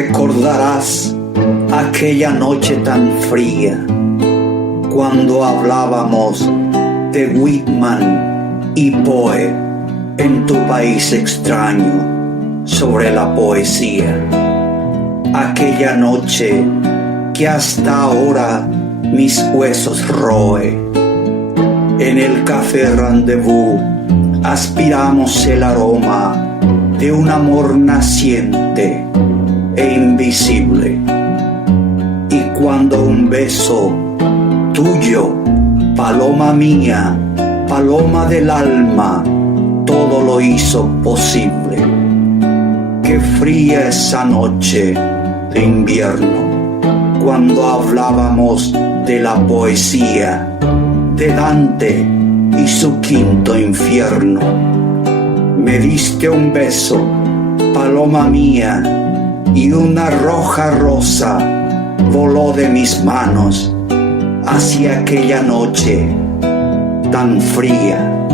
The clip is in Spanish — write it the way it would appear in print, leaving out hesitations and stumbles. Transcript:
Recordarás aquella noche tan fría cuando hablábamos de Whitman y Poe en tu país extraño sobre la poesía. Aquella noche que hasta ahora mis huesos roe. En el café Rendezvous aspiramos el aroma de un amor naciente e invisible. Y cuando un beso tuyo, paloma mía, paloma del alma, todo lo hizo posible. Qué fría esa noche de invierno, cuando hablábamos de la poesía, de Dante y su quinto infierno. Me diste un beso, paloma mía, y una roja rosa voló de mis manos hacia aquella noche tan fría.